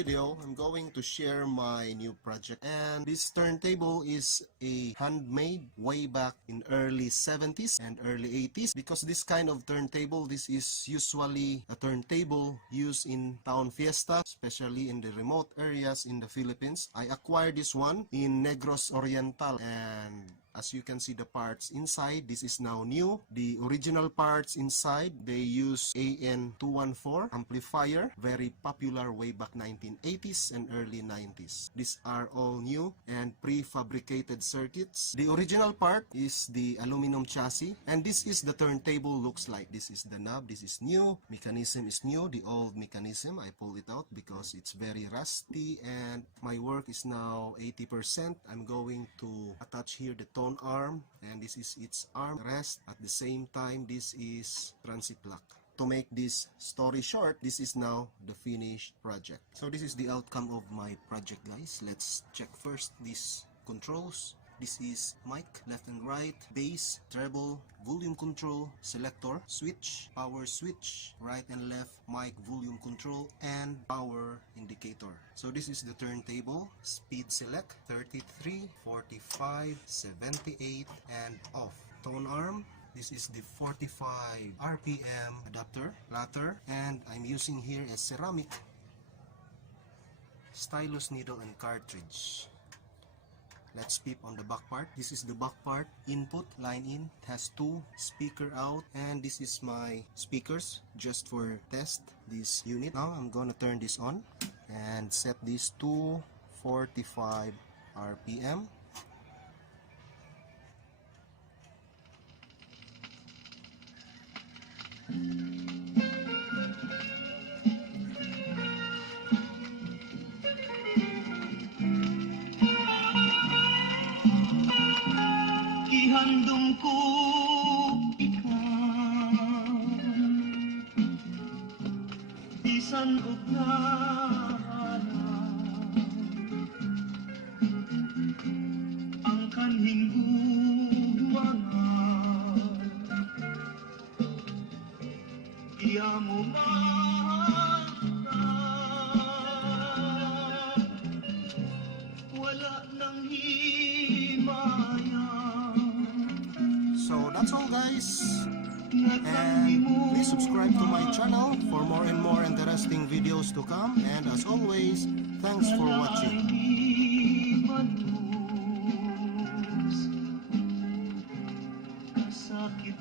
video, I'm going to share my new project. And this turntable is a handmade way back in early 70s and early 80s. Because this kind of turntable, this is usually a turntable used in town fiesta, especially in the remote areas in the Philippines. I acquired this one in Negros Oriental, and as you can see the parts inside, this is now new. The original parts inside, they use AN214 amplifier, very popular way back 1980s and early 90s. These are all new and prefabricated circuits. The original part is the aluminum chassis, and this is the turntable looks like. This is the knob, this is new, mechanism is new. The old mechanism, I pulled it out because it's very rusty and my work is now 80%. I'm going to attach here the tone arm, and this is its arm rest. At the same time, this is transit lock. To make this story short, this is now the finished project. So this is the outcome of my project, guys. Let's check first these controls. This is mic, left and right, bass, treble, volume control, selector, switch, power switch, right and left, mic, volume control, and power indicator. So this is the turntable. Speed select, 33, 45, 78, and off. Tone arm. This is the 45 RPM adapter, ladder, and I'm using here a ceramic stylus needle and cartridge. Let's peep on the back part. This is the back part. Input, line in, it has two speaker out, and this is my speakers just for test this unit. Now I'm gonna turn this on and set this to 45 RPM. Ihandom ko ikaw, bisan og nahanap ang kanhing gumangan. Iya mo mahal, wala nang himaya. So that's all, guys, and please subscribe to my channel for more and more interesting videos to come, and as always, thanks for watching. Sakit